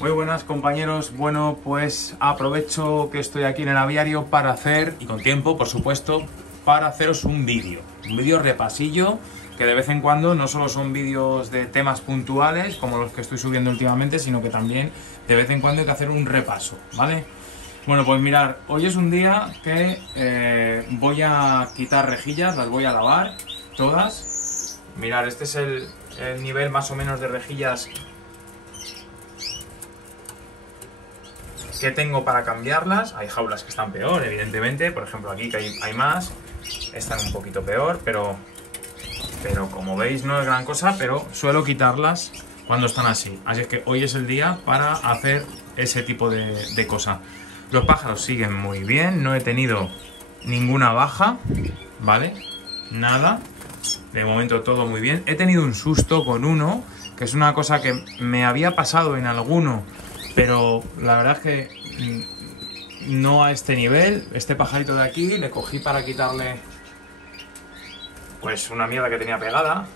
Muy buenas compañeros, bueno pues aprovecho que estoy aquí en el aviario para hacer, y con tiempo por supuesto, para haceros un vídeo repasillo, que de vez en cuando no solo son vídeos de temas puntuales como los que estoy subiendo últimamente, sino que también de vez en cuando hay que hacer un repaso, ¿vale? Bueno pues mirar, hoy es un día que voy a quitar rejillas, las voy a lavar todas. Mirar, este es el nivel más o menos de rejillas que tengo para cambiarlas. Hay jaulas que están peor, evidentemente, por ejemplo aquí que hay más, están un poquito peor, pero como veis no es gran cosa, pero suelo quitarlas cuando están así. Así es que hoy es el día para hacer ese tipo de cosa. Los pájaros siguen muy bien, no he tenido ninguna baja, ¿vale? Nada, de momento todo muy bien. He tenido un susto con uno, que es una cosa que me había pasado en alguno, pero la verdad es que no a este nivel. Este pajarito de aquí le cogí para quitarle pues una mierda que tenía pegada,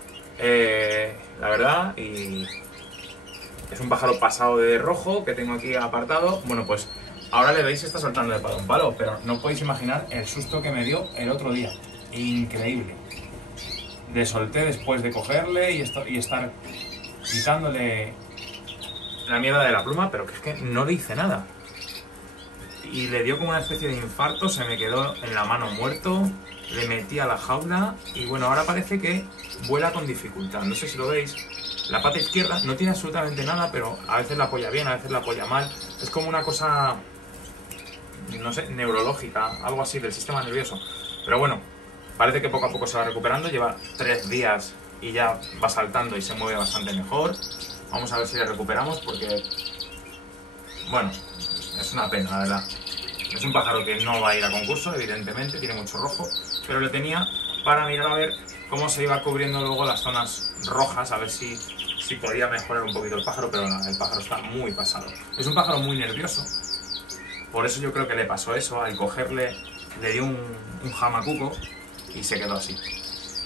la verdad, y es un pájaro pasado de rojo que tengo aquí apartado. Bueno, pues ahora le veis, está saltando de palo en palo, pero no podéis imaginar el susto que me dio el otro día. Increíble. Le solté después de cogerle y estar quitándole la mierda de la pluma, pero que es que no le hice nada. Y le dio como una especie de infarto, se me quedó en la mano muerto, le metí a la jaula y bueno, ahora parece que vuela con dificultad. No sé si lo veis, la pata izquierda no tiene absolutamente nada, pero a veces la apoya bien, a veces la apoya mal. Es como una cosa, no sé, neurológica, algo así del sistema nervioso. Pero bueno, parece que poco a poco se va recuperando, lleva 3 días y ya va saltando y se mueve bastante mejor. Vamos a ver si le recuperamos porque, bueno, es una pena, la verdad. Es un pájaro que no va a ir a concurso, evidentemente, tiene mucho rojo, pero le tenía para mirar a ver cómo se iba cubriendo luego las zonas rojas, a ver si podía mejorar un poquito el pájaro, pero no, el pájaro está muy pasado. Es un pájaro muy nervioso, por eso yo creo que le pasó eso, al cogerle le dio un jamacuco y se quedó así.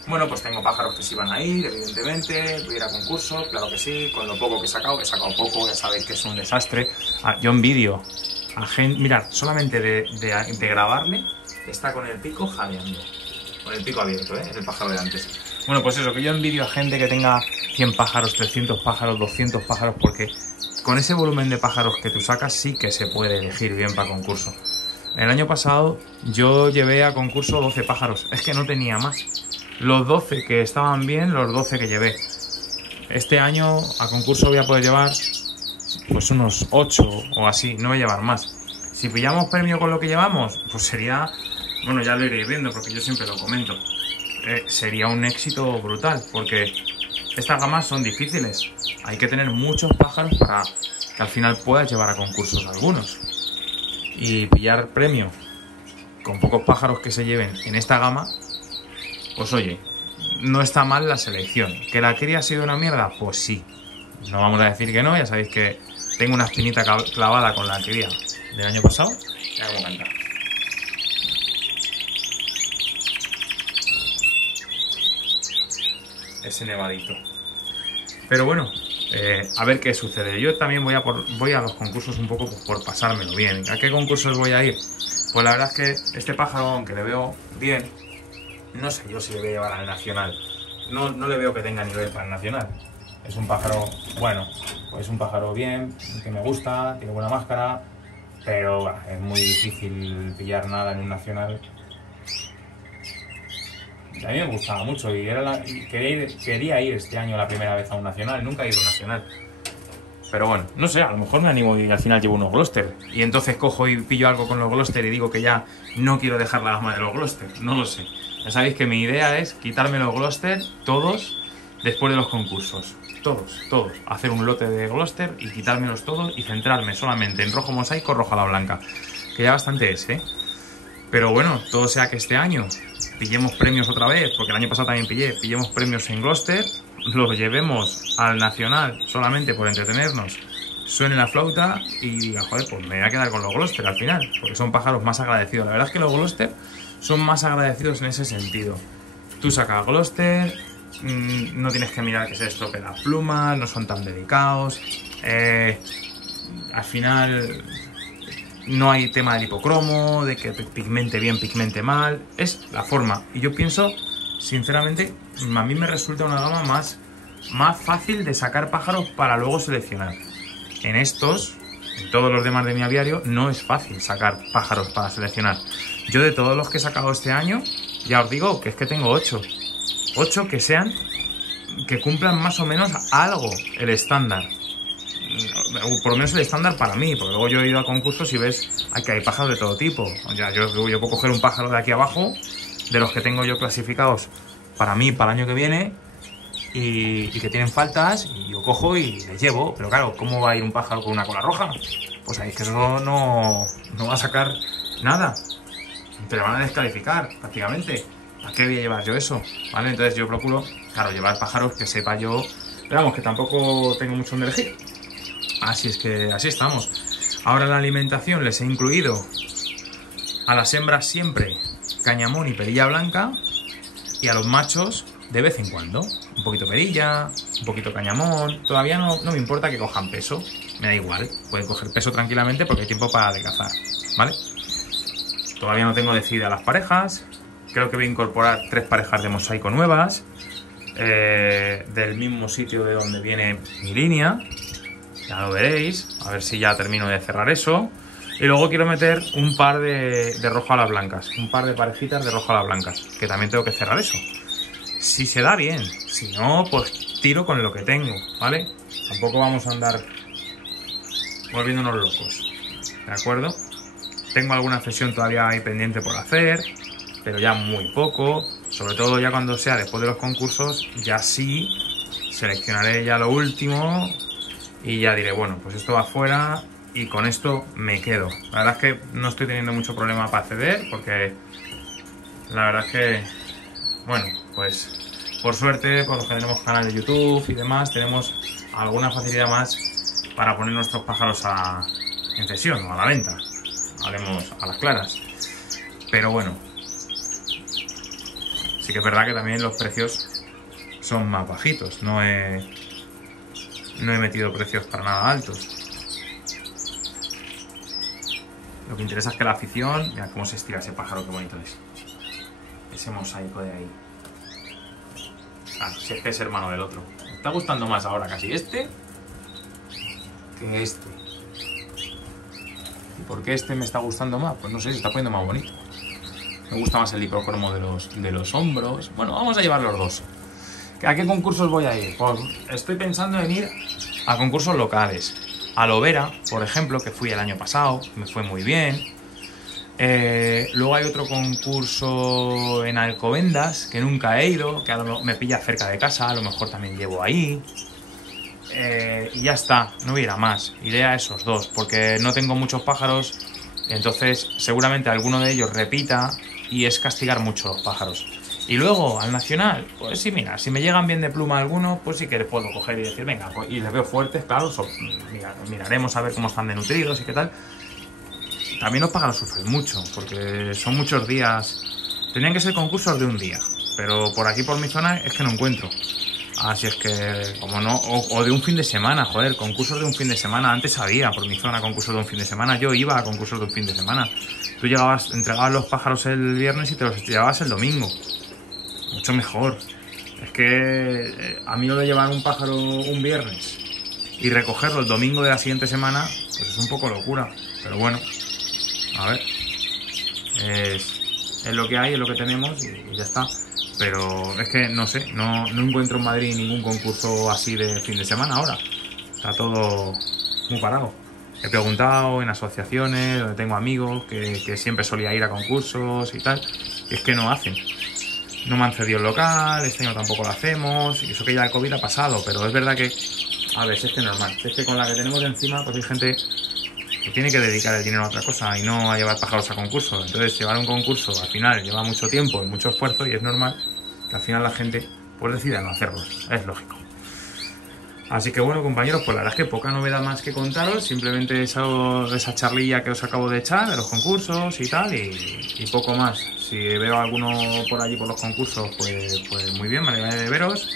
Bueno, pues tengo pájaros que se iban a ir, evidentemente, voy a ir a concurso, claro que sí, con lo poco que he sacado poco, ya sabéis que es un desastre. Yo envidio a gente, mirad, solamente de grabarle, está con el pico jadeando, con el pico abierto, el pájaro de antes. Bueno, pues eso, que yo envidio a gente que tenga 100 pájaros, 300 pájaros, 200 pájaros, porque con ese volumen de pájaros que tú sacas sí que se puede elegir bien para concurso. El año pasado yo llevé a concurso 12 pájaros, es que no tenía más. Los 12 que estaban bien, los 12 que llevé. Este año a concurso voy a poder llevar pues unos 8 o así, no voy a llevar más. Si pillamos premio con lo que llevamos, pues sería, bueno, ya lo iréis viendo porque yo siempre lo comento, sería un éxito brutal, porque estas gamas son difíciles. Hay que tener muchos pájaros para que al final puedas llevar a concursos algunos. Y pillar premio con pocos pájaros que se lleven en esta gama, pues oye, no está mal la selección. ¿Que la cría ha sido una mierda? Pues sí. No vamos a decir que no, ya sabéis que tengo una espinita clavada con la cría del año pasado. Ya cómo canta. Ese nevadito. Pero bueno, a ver qué sucede. Yo también voy a los concursos un poco por pasármelo bien. ¿A qué concursos voy a ir? Pues la verdad es que este pájaro, aunque le veo bien, no sé yo si le voy a llevar al nacional. No le veo que tenga nivel para el nacional. Es un pájaro, bueno, pues es un pájaro bien, que me gusta, tiene buena máscara, pero bueno, es muy difícil pillar nada en un nacional. A mí me gustaba mucho y quería ir este año la primera vez a un nacional, nunca he ido a un nacional. Pero bueno, no sé, a lo mejor me animo y al final llevo unos Gloster. Y entonces cojo y pillo algo con los Gloster y digo que ya no quiero dejar la gama de los Gloster, no lo sé. Ya sabéis que mi idea es quitarme los Gloster todos después de los concursos. Todos. Hacer un lote de Gloster y quitármelos todos y centrarme solamente en rojo mosaico, rojo a la blanca. Que ya bastante es, ¿eh? Pero bueno, todo sea que este año pillemos premios otra vez, porque el año pasado también pillemos premios en Gloster, los llevemos al nacional solamente por entretenernos, suene la flauta y diga, joder, pues me voy a quedar con los Gloster al final, porque son pájaros más agradecidos. La verdad es que los Gloster son más agradecidos en ese sentido. Tú sacas Gloster, no tienes que mirar que se estropeen las plumas, no son tan delicados, al final no hay tema del hipocromo, de que pigmente bien, pigmente mal, es la forma. Y yo pienso, sinceramente, a mí me resulta una gama más fácil de sacar pájaros para luego seleccionar. En estos, en todos los demás de mi aviario, no es fácil sacar pájaros para seleccionar. Yo de todos los que he sacado este año, ya os digo que es que tengo 8. 8 que cumplan más o menos algo el estándar. Por lo menos el estándar para mí, porque luego yo he ido a concursos y ves que hay pájaros de todo tipo. Ya, yo puedo coger un pájaro de aquí abajo, de los que tengo yo clasificados para mí, para el año que viene, y que tienen faltas, y yo cojo y les llevo. Pero claro, ¿cómo va a ir un pájaro con una cola roja? Pues ahí es que eso no va a sacar nada. Te lo van a descalificar prácticamente. ¿A qué voy a llevar yo eso? ¿Vale? Entonces yo procuro, claro, llevar pájaros que sepa yo, pero vamos, que tampoco tengo mucho donde elegir. Así es que así estamos. Ahora en la alimentación les he incluido a las hembras siempre cañamón y perilla blanca, y a los machos de vez en cuando un poquito perilla, un poquito cañamón. Todavía no me importa que cojan peso, me da igual, pueden coger peso tranquilamente porque hay tiempo para adelgazar, ¿vale? Todavía no tengo decididas las parejas. Creo que voy a incorporar 3 parejas de mosaico nuevas, del mismo sitio de donde viene mi línea. Ya lo veréis, a ver si ya termino de cerrar eso. Y luego quiero meter un par de rojo a las blancas, un par de parejitas de rojo a las blancas, que también tengo que cerrar eso. Si se da bien, si no, pues tiro con lo que tengo, ¿vale? Tampoco vamos a andar volviéndonos locos, ¿de acuerdo? Tengo alguna cesión todavía ahí pendiente por hacer, pero ya muy poco. Sobre todo ya cuando sea después de los concursos, ya sí seleccionaré ya lo último y ya diré, bueno, pues esto va fuera y con esto me quedo. La verdad es que no estoy teniendo mucho problema para acceder, porque la verdad es que, bueno, pues por suerte, por los que tenemos canal de YouTube y demás, tenemos alguna facilidad más para poner nuestros pájaros en cesión o a la venta. Hablemos a las claras. Pero bueno, sí que es verdad que también los precios son más bajitos. No he metido precios para nada altos. Lo que interesa es que la afición... Mira cómo se estira ese pájaro, qué bonito es. Ese mosaico de ahí. Ah, si es que es hermano del otro. Me está gustando más ahora casi este que este. ¿Y por qué este me está gustando más? Pues no sé, se está poniendo más bonito. Me gusta más el hipocromo de los hombros. Bueno, vamos a llevar los dos. ¿A qué concursos voy a ir? Pues estoy pensando en ir a concursos locales. A Lovera, por ejemplo, que fui el año pasado, me fue muy bien. Luego hay otro concurso en Alcobendas, que nunca he ido, que ahora me pilla cerca de casa, a lo mejor también llevo ahí. Y ya está, no voy a ir a más, iré a esos dos, porque no tengo muchos pájaros, entonces seguramente alguno de ellos repita y es castigar mucho los pájaros. Y luego al nacional, pues sí, mira, si me llegan bien de pluma algunos, pues sí que les puedo coger y decir, venga, pues, y les veo fuertes, claro, miraremos a ver cómo están de nutridos y qué tal. También los pájaros sufren mucho, porque son muchos días. Tenían que ser concursos de un día, pero por aquí, por mi zona, es que no encuentro. Así es que, como no, o de un fin de semana, joder, concursos de un fin de semana. Antes había por mi zona concursos de un fin de semana. Yo iba a concursos de un fin de semana. Tú llegabas, entregabas los pájaros el viernes y te los llevabas el domingo. Mucho mejor. Es que a mí lo de llevar un pájaro un viernes y recogerlo el domingo de la siguiente semana, pues es un poco locura. Pero bueno, a ver, es lo que hay, es lo que tenemos y ya está. Pero es que no sé, no encuentro en Madrid ningún concurso así de fin de semana ahora. Está todo muy parado. He preguntado en asociaciones donde tengo amigos que siempre solía ir a concursos y tal, y es que no hacen. No me han cedido el local, este año tampoco lo hacemos, y eso que ya el COVID ha pasado, pero es verdad que, a ver, es que es normal, es que con la que tenemos encima, pues hay gente que tiene que dedicar el dinero a otra cosa y no a llevar pájaros a concursos. Entonces llevar un concurso al final lleva mucho tiempo y mucho esfuerzo, y es normal que al final la gente pues decida no hacerlos, es lógico. Así que bueno, compañeros, pues la verdad es que poca novedad más que contaros, simplemente esa charlilla que os acabo de echar de los concursos y tal, y poco más. Si veo a alguno por allí por los concursos, pues muy bien, me alegraré de veros.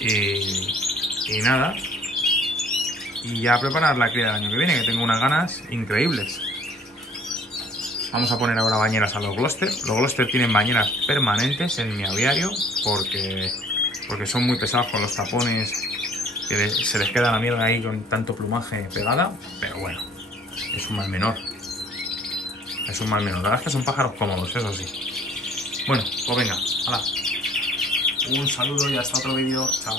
Y nada, y ya preparar la cría del año que viene, que tengo unas ganas increíbles. Vamos a poner ahora bañeras a los Gloster. Los Gloster tienen bañeras permanentes en mi aviario porque son muy pesados con los tapones, que se les queda la mierda ahí con tanto plumaje pegada, pero bueno, es un mal menor. Es un mal menor. La verdad es que son pájaros cómodos, eso sí. Bueno, pues venga, hala. Un saludo y hasta otro vídeo. Chao.